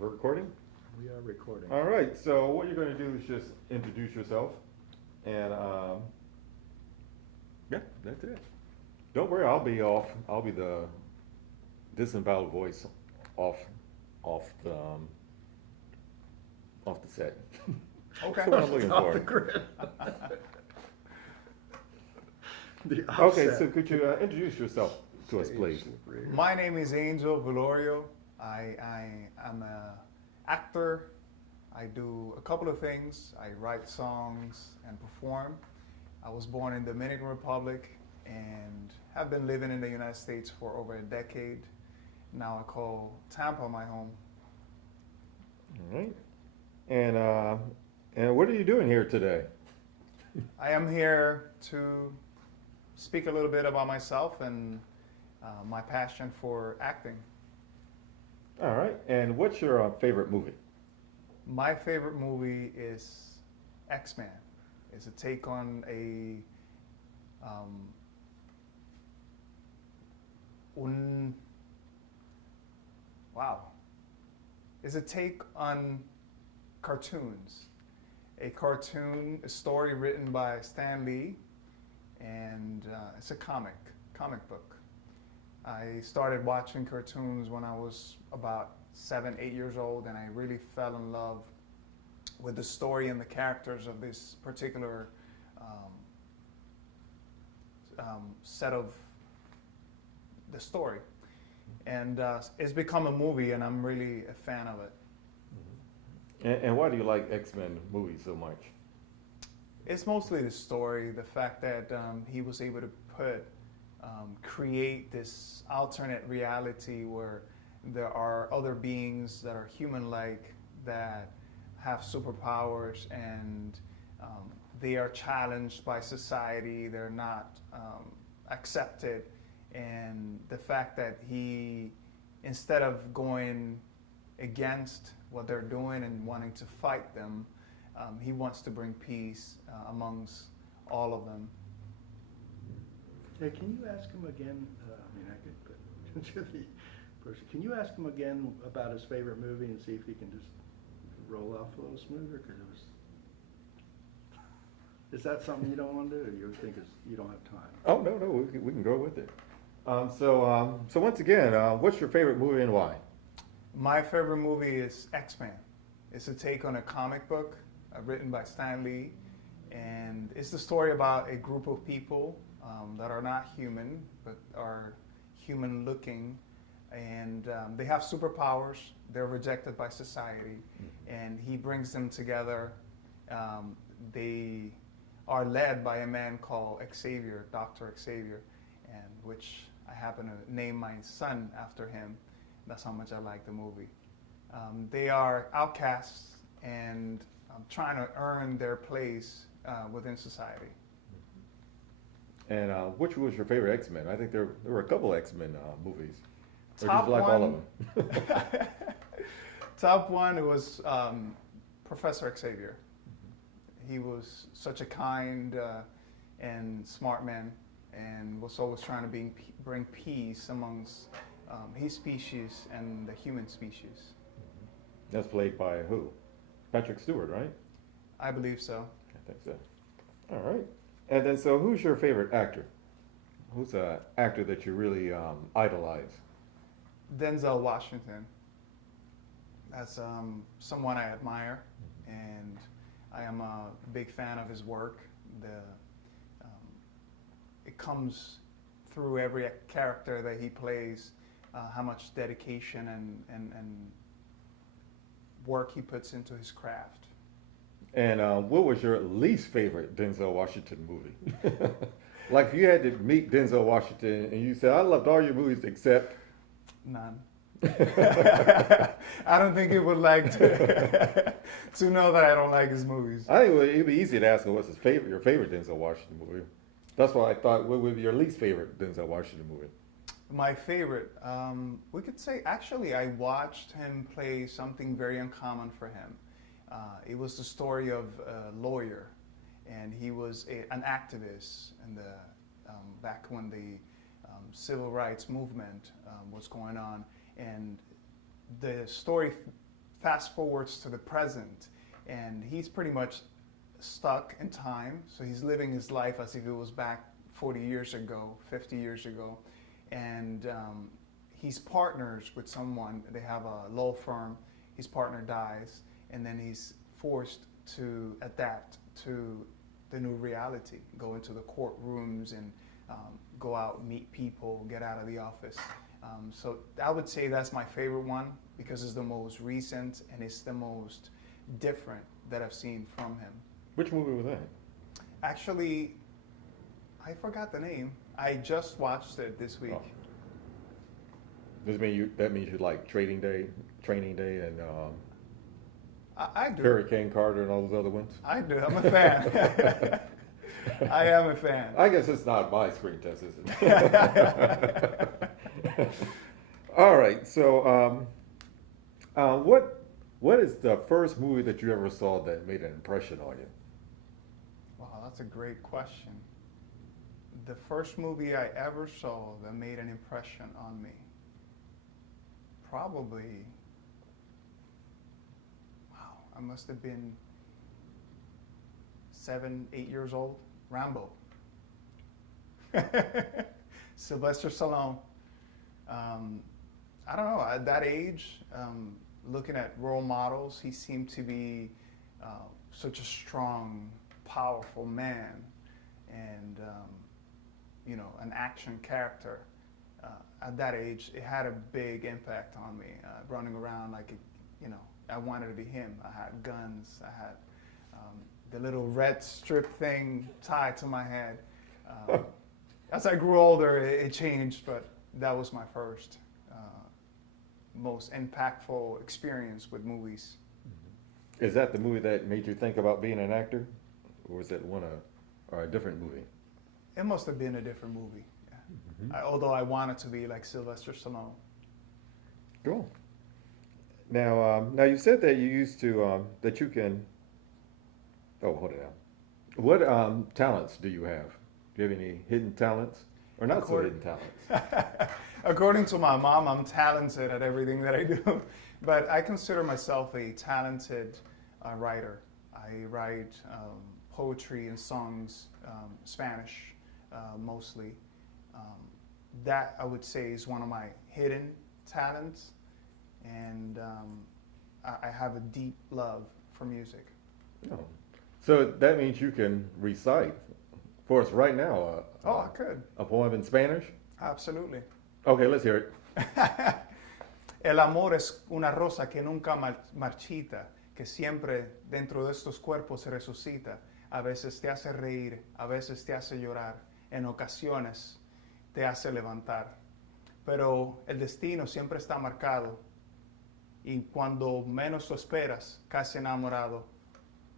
We're recording? We are recording. All right, so what you're going to do is just introduce yourself. And yeah, that's it. Don't worry, I'll be off. I'll be the disemboweled voice off the off the set. Okay. That's what I'm looking Off for. the grid. The Okay, offset. so could you introduce yourself to us, please? My name is Engel Vilorio. I am an actor. I do a couple of things. I write songs and perform. I was born in Dominican Republic and have been living in the United States for over a decade. Now I call Tampa my home. All right. And what are you doing here today? I am here to speak a little bit about myself and my passion for acting. All right. And what's your favorite movie? My favorite movie is X-Men. It's a take on a It's a take on cartoons. A story written by Stan Lee, and it's a comic book. I started watching cartoons when I was about 7, 8 years old, and I really fell in love with the story and the characters of this particular set of the story. And it's become a movie, and I'm really a fan of it. And why do you like X-Men movies so much? It's mostly the story, the fact that he was able to create this alternate reality where there are other beings that are human-like that have superpowers, and they are challenged by society. They're not accepted, and the fact that he, instead of going against what they're doing and wanting to fight them, he wants to bring peace amongst all of them. Hey, can you ask him again? I could put to the person. Can you ask him again about his favorite movie and see if he can just roll off a little smoother? Because it was. Is that something you don't want to do, or you think you don't have time? Oh no, we can go with it. So once again, what's your favorite movie and why? My favorite movie is X-Men. It's a take on a comic book written by Stan Lee, and it's the story about a group of people that are not human, but are human-looking, and they have superpowers. They're rejected by society, and he brings them together. They are led by a man called Xavier, Dr. Xavier, and which I happen to name my son after him. That's how much I like the movie. They are outcasts and trying to earn their place within society. And which was your favorite X-Men? I think there were a couple X-Men movies. Or Top did you like all of one. them? Top one, it was Professor Xavier. He was such a kind and smart man, and was always trying to bring peace amongst his species and the human species. That's played by who? Patrick Stewart, right? I believe so. I think so. All right. And then, so who's your favorite actor? Who's an actor that you really idolize? Denzel Washington. That's someone I admire, and I am a big fan of his work. It comes through every character that he plays, how much dedication and work he puts into his craft. And what was your least favorite Denzel Washington movie? Like if you had to meet Denzel Washington and you said, I loved all your movies except... None. I don't think he would like to know that I don't like his movies. I think it'd be easy to ask him what's your favorite Denzel Washington movie. That's why I thought, what would be your least favorite Denzel Washington movie? My favorite, we could say, actually, I watched him play something very uncommon for him. It was the story of a lawyer, and he was an activist in back when the civil rights movement was going on. And the story fast forwards to the present, and he's pretty much stuck in time. So he's living his life as if it was back 40 years ago, 50 years ago, and he's partners with someone. They have a law firm. His partner dies, and then he's forced to adapt to the new reality, go into the courtrooms and go out, meet people, get out of the office. So I would say that's my favorite one because it's the most recent and it's the most different that I've seen from him. Which movie was that? Actually, I forgot the name. I just watched it this week. Oh. That means you like Training Day, and I do. Hurricane Carter and all those other ones? I do. I'm a fan. I am a fan. I guess it's not my screen test, is it? All right. So, what is the first movie that you ever saw that made an impression on you? Wow, that's a great question. The first movie I ever saw that made an impression on me, probably, wow, I must have been 7, 8 years old. Rambo. Sylvester Stallone. I don't know, at that age, looking at role models, he seemed to be such a strong, powerful man and, an action character. At that age, it had a big impact on me, running around like, I wanted to be him. I had guns, I had the little red strip thing tied to my head. As I grew older, it changed, but that was my first, most impactful experience with movies. Is that the movie that made you think about being an actor? Or was it or a different movie? It must have been a different movie, yeah. Mm-hmm. Although I wanted to be like Sylvester Stallone. Cool. Now you said that you used to, that you can, oh, hold it out. What talents do you have? Do you have any hidden talents? Or not so hidden talents? According to my mom, I'm talented at everything that I do. But I consider myself a talented writer. I write poetry and songs, Spanish mostly. That, I would say, is one of my hidden talents. And I have a deep love for music. Oh. So that means you can recite for us right now. I could. A poem in Spanish? Absolutely. Okay, let's hear it. El amor es una rosa que nunca marchita, que siempre dentro de estos cuerpos se resucita. A veces te hace reír, a veces te hace llorar, en ocasiones te hace levantar. Pero el destino siempre está marcado y cuando menos lo esperas, casi enamorado,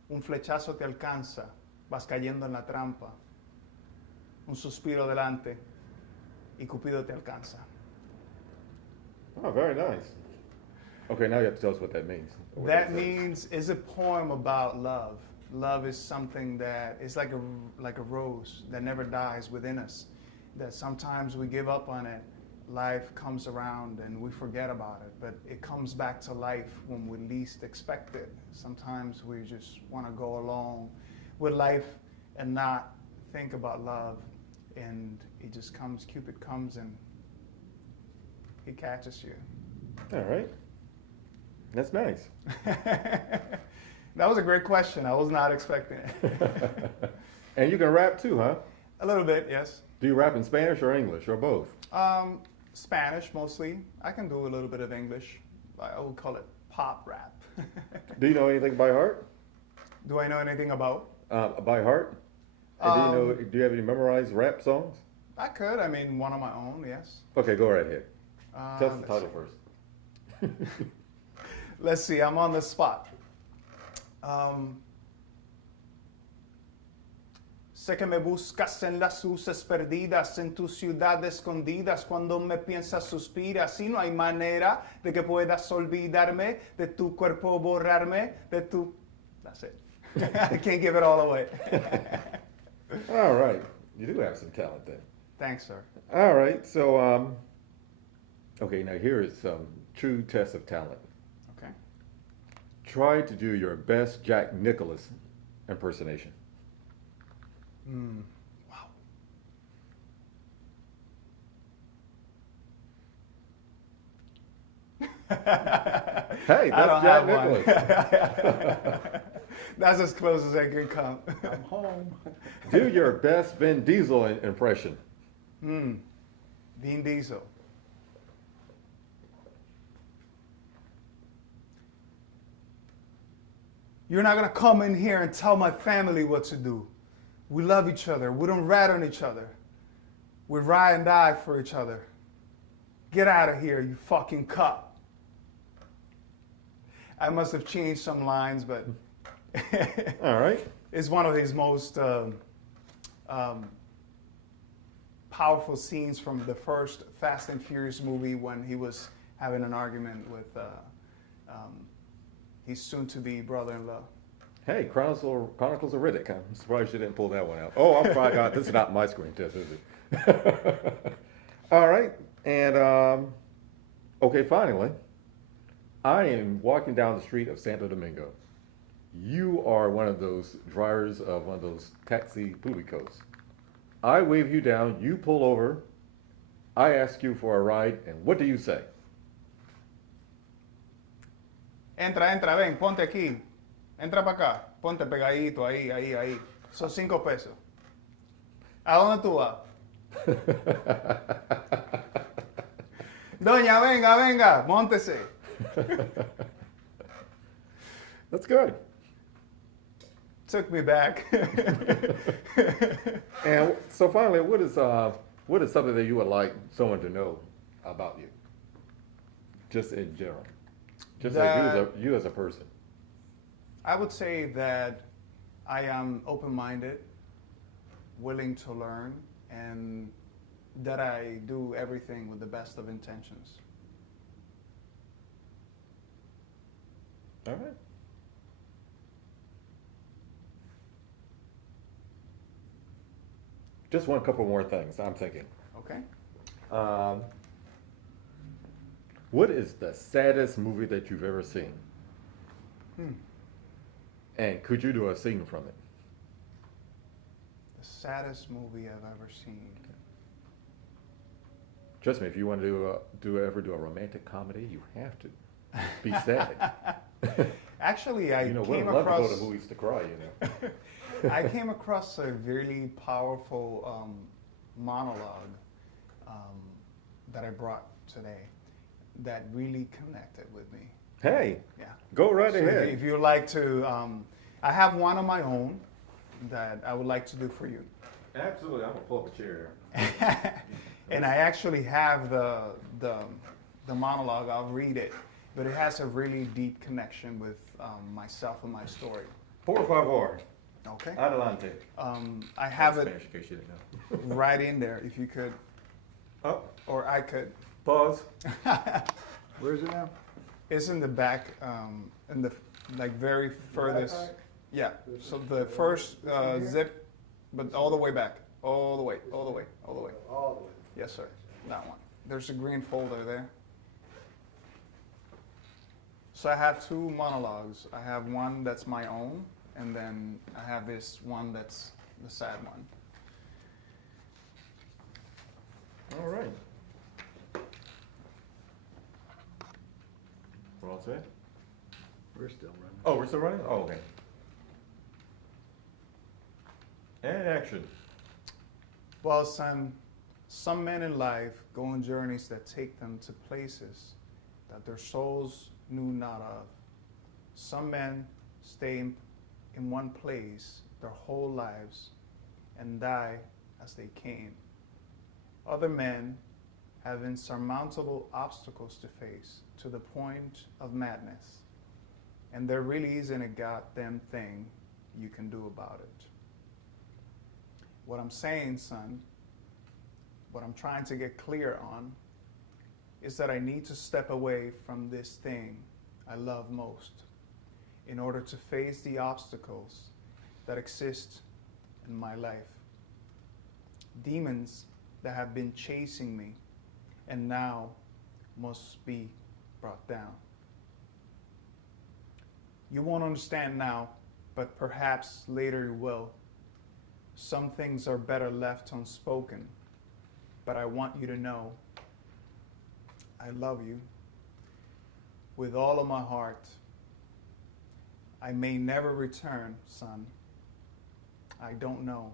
un flechazo te alcanza, vas cayendo en la trampa, un suspiro delante y Cupido te alcanza. Oh, very nice. Okay, now you have to tell us what that means. That means it's a poem about love. Love is something that is like a rose that never dies within us. That sometimes we give up on it. Life comes around and we forget about it, but it comes back to life when we least expect it. Sometimes we just want to go along with life and not think about love, and it just comes, Cupid comes and he catches you. All right. That's nice. That was a great question. I was not expecting it. And you can rap too, huh? A little bit, yes. Do you rap in Spanish or English or both? Spanish mostly. I can do a little bit of English. I would call it pop rap. Do you know anything by heart? Do I know anything about? By heart? And do you have any memorized rap songs? I could. I mean, one of my own, yes. Okay, go right ahead. Tell us the title first. Let's see. I'm on the spot. Sé que me buscas en las luces perdidas, en tu ciudad escondidas, cuando me piensas suspiras, y no hay manera de que puedas olvidarme, de tu cuerpo borrarme, de tu... That's it. I can't give it all away. All right. You do have some talent then. Thanks, sir. All right. So, okay, now here is some true test of talent. Okay. Try to do your best Jack Nicholas impersonation. Wow. Hey, I that's don't Jack have one. Nicholas. That's as close as I can come. I'm home. Do your best Vin Diesel impression. Vin Diesel. You're not gonna come in here and tell my family what to do. We love each other. We don't rat on each other. We ride and die for each other. Get out of here, you fucking cop. I must have changed some lines, but All right. it's one of his most powerful scenes from the first Fast and Furious movie when he was having an argument with his soon-to-be brother-in-law. Hey, Chronicles of Riddick. I'm surprised you didn't pull that one out. Oh, I'm sorry. God, this is not my screen test, is it? All right. And, okay, finally, I am walking down the street of Santo Domingo. You are one of those drivers of one of those taxi públicos. I wave you down, you pull over, I ask you for a ride, and what do you say? Entra, entra, ven, ponte aquí. Entra para acá. Ponte pegadito, ahí. Son 5 pesos. ¿A dónde tú vas? Doña, venga, móntese. That's good. Took me back. And so finally, what is something that you would like someone to know about you? Just in general. Just like you as a person. I would say that I am open-minded, willing to learn, and that I do everything with the best of intentions. All right. Just one couple more things I'm thinking. Okay? What is the saddest movie that you've ever seen? And could you do a scene from it? The saddest movie I've ever seen. Trust me, if you want to ever do a romantic comedy, you have to be sad. Actually, I women came love across. to go to movies to cry. I came across a really powerful monologue that I brought today that really connected with me. Hey, Yeah. go right So ahead. if you'd like to, I have one of my own that I would like to do for you. Absolutely, I'm gonna pull up a chair. And I actually have the monologue. I'll read it, but it has a really deep connection with myself and my story. Por favor, Okay. adelante. I have it Spanish, in case you didn't know. right in there, if you could, Oh, or I could. pause. Where is it now? It's in the back, in the very furthest. backpack? Yeah. So the first zip, but all the way back, all the way. All the way. Yes, sir. That one. There's a green folder there. So I have 2 monologues. I have one that's my own, and then I have this one that's the sad one. All right. We're all set? We're still running. Oh, we're still running? Oh, okay. And action. Well, son, some men in life go on journeys that take them to places that their souls knew not of. Some men stay in one place their whole lives and die as they came. Other men have insurmountable obstacles to face to the point of madness, and there really isn't a goddamn thing you can do about it. What I'm saying, son, what I'm trying to get clear on, is that I need to step away from this thing I love most in order to face the obstacles that exist in my life. Demons that have been chasing me and now must be brought down. You won't understand now, but perhaps later you will. Some things are better left unspoken, but I want you to know I love you with all of my heart. I may never return, son. I don't know.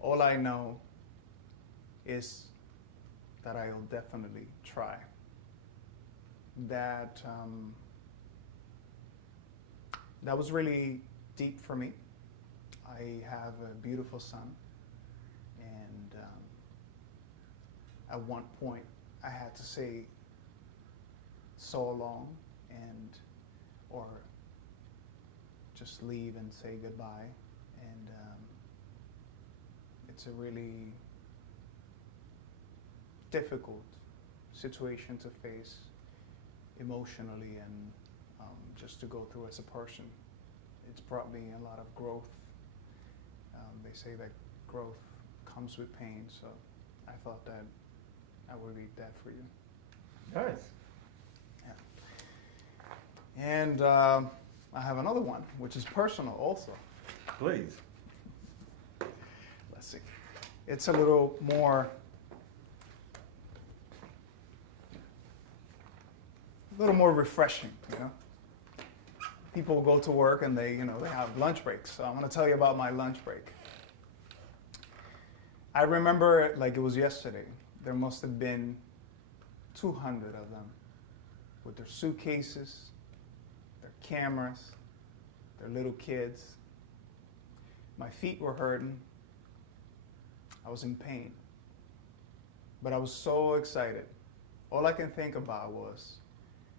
All I know is that I'll definitely try. That was really deep for me. I have a beautiful son, and at one point I had to say so long or just leave and say goodbye. And it's a really difficult situation to face emotionally and just to go through as a person. It's brought me a lot of growth. They say that growth comes with pain, so I thought that I would read that for you. Nice. Yeah. And I have another one, which is personal also. Please. Let's see. It's a little more refreshing, you know. People go to work and they have lunch breaks. So I'm going to tell you about my lunch break. I remember it like it was yesterday. There must have been 200 of them with their suitcases, their cameras, their little kids. My feet were hurting. I was in pain. But I was so excited. All I can think about was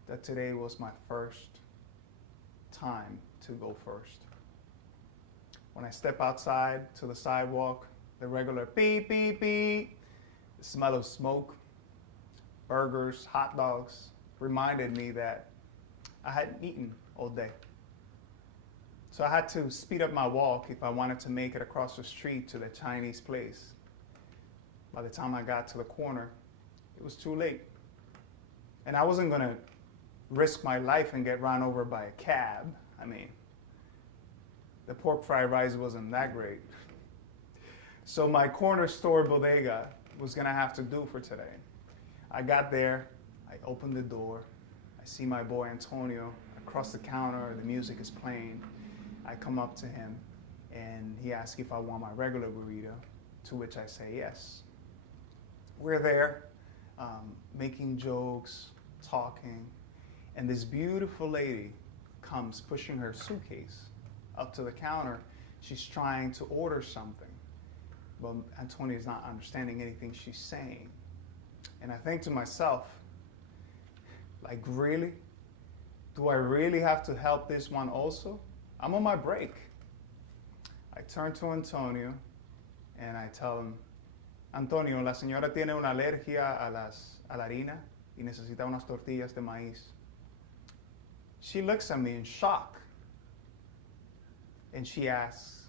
that today was my first time to go first. When I step outside to the sidewalk, the regular beep, beep, beep, the smell of smoke, burgers, hot dogs reminded me that I hadn't eaten all day. So I had to speed up my walk if I wanted to make it across the street to the Chinese place. By the time I got to the corner, it was too late. And I wasn't going to risk my life and get run over by a cab. I mean, the pork fried rice wasn't that great. So my corner store bodega was going to have to do for today. I got there, I opened the door, I see my boy Antonio across the counter, the music is playing. I come up to him and he asks if I want my regular burrito, to which I say yes. We're there making jokes, talking, and this beautiful lady comes pushing her suitcase up to the counter. She's trying to order something, but Antonio's not understanding anything she's saying. And I think to myself, like, really? Do I really have to help this one also? I'm on my break. I turn to Antonio and I tell him, Antonio, la señora tiene una alergia a la harina y necesita unas tortillas de maíz. She looks at me in shock and she asks,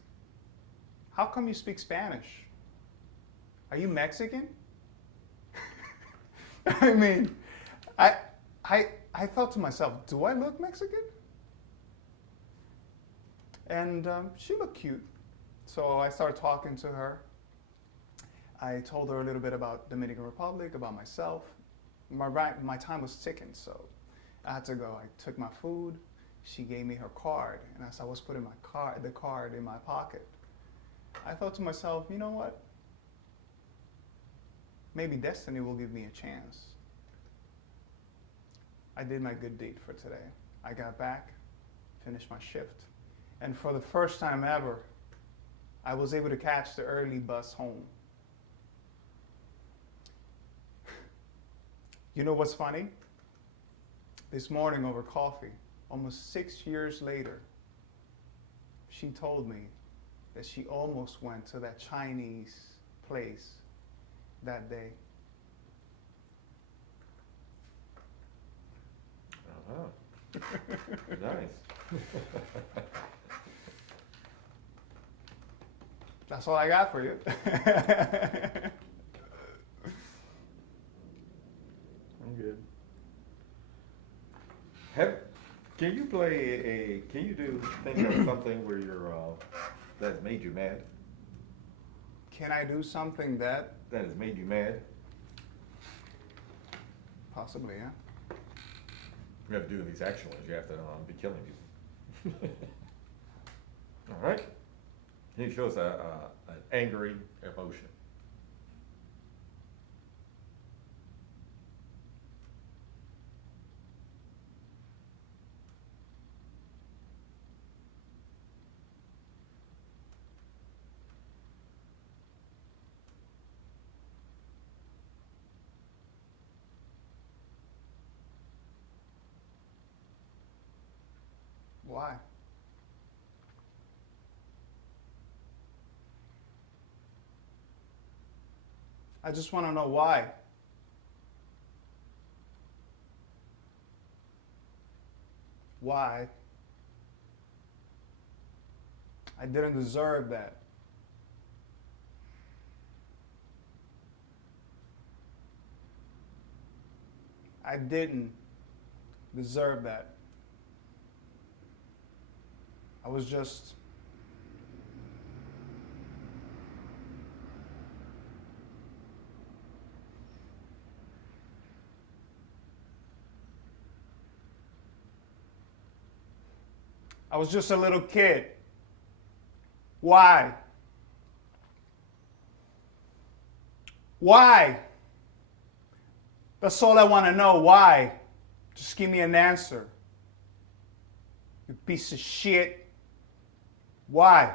how come you speak Spanish? Are you Mexican? I mean, I thought to myself, do I look Mexican? And she looked cute. So I started talking to her. I told her a little bit about Dominican Republic, about myself. My time was ticking, so I had to go. I took my food. She gave me her card. And as I was putting the card in my pocket, I thought to myself, you know what? Maybe destiny will give me a chance. I did my good deed for today. I got back, finished my shift, and for the first time ever, I was able to catch the early bus home. You know what's funny? This morning over coffee, almost 6 years later, she told me that she almost went to that Chinese place that day. Uh-huh. Nice. That's all I got for you. I'm good. Have Can you play can you think of something where that's made you mad? Can I do something that? That has made you mad? Possibly, yeah. You have to do these action ones. You have to be killing people. All right. He shows an angry emotion. Why? I just want to know why. Why? I didn't deserve that. I didn't deserve that. I was just a little kid. Why? Why? That's all I want to know. Why? Just give me an answer. You piece of shit. Why?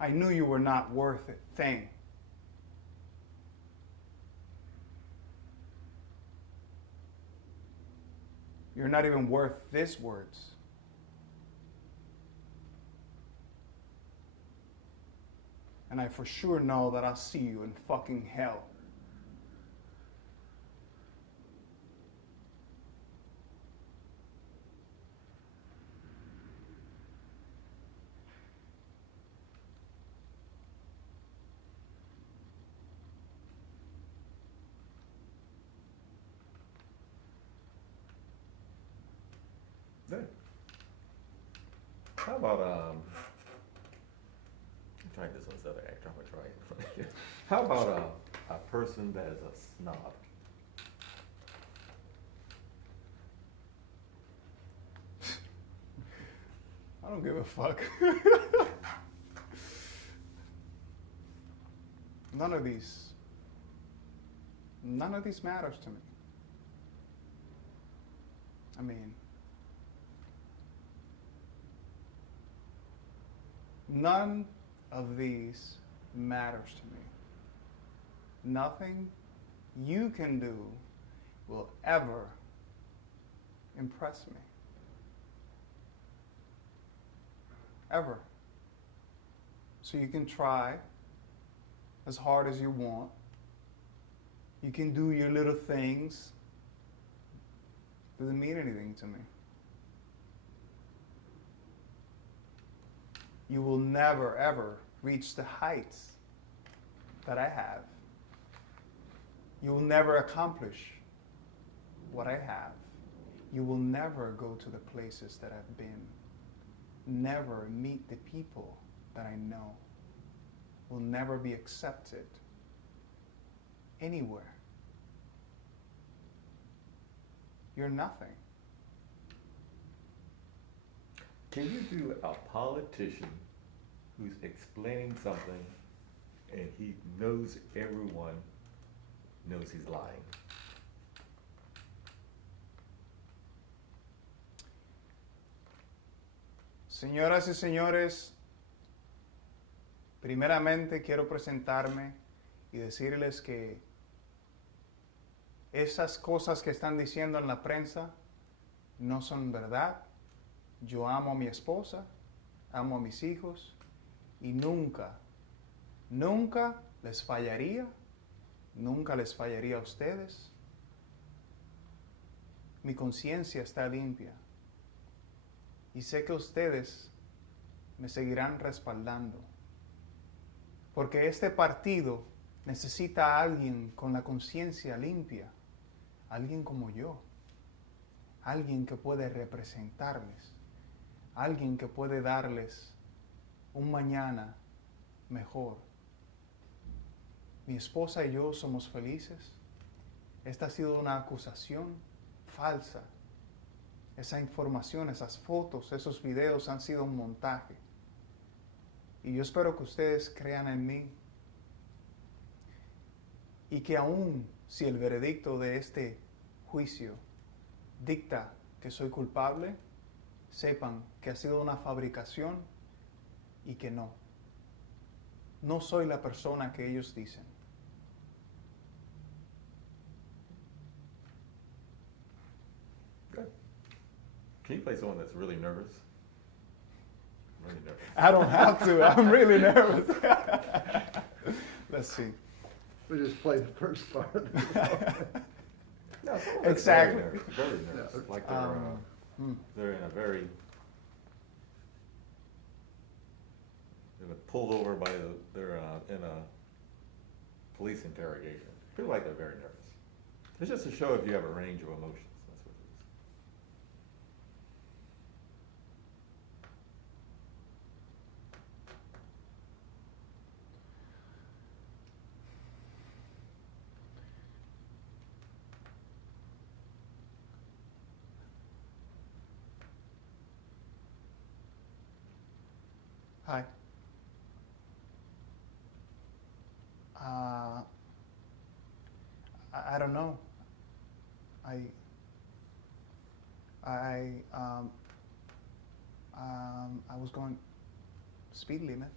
I knew you were not worth a thing. You're not even worth these words. And I for sure know that I'll see you in fucking hell. Good. How about I'm trying this on this other actor. I'm gonna try it. How about a person that is a snob? I don't give a fuck. None of these matters to me. I mean, none of these matters to me. Nothing you can do will ever impress me. Ever. So you can try as hard as you want. You can do your little things. Doesn't mean anything to me. You will never, ever reach the heights that I have. You will never accomplish what I have. You will never go to the places that I've been. Never meet the people that I know. Will never be accepted anywhere. You're nothing. Can you do a politician who's explaining something and he knows everyone knows he's lying? Señoras y señores, primeramente quiero presentarme y decirles que esas cosas que están diciendo en la prensa no son verdad. Yo amo a mi esposa, amo a mis hijos y nunca les fallaría, nunca les fallaría a ustedes. Mi conciencia está limpia y sé que ustedes me seguirán respaldando, porque este partido necesita a alguien con la conciencia limpia, alguien como yo, alguien que puede representarles, alguien que puede darles un mañana mejor. Mi esposa y yo somos felices. Esta ha sido una acusación falsa. Esa información, esas fotos, esos videos han sido un montaje. Y yo espero que ustedes crean en mí y que aún si el veredicto de este juicio dicta que soy culpable, sepan que ha sido una fabricación y que no soy la persona que ellos dicen. Good. Can you play someone that's really nervous? Really nervous. I don't have to. I'm really nervous. Let's see. We just played the first part. No, someone that's Exactly. Very nervous. Yeah. Like they're in a very. They've been pulled over by they're in a police interrogation. People like they're very nervous. It's just to show if you have a range of emotions. That's what it is. Hi. I don't know. I was going speed limit.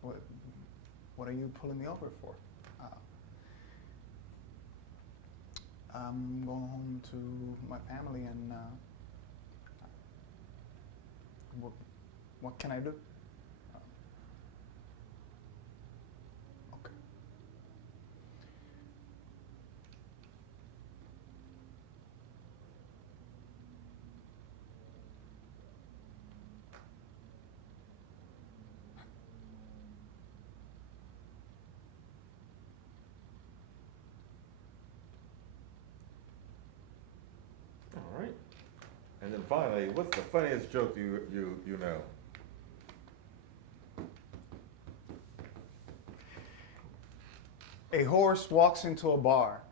What are you pulling me over for? I'm going home to my family, and what can I do? Okay. All right. And then finally, what's the funniest joke you know? A horse walks into a bar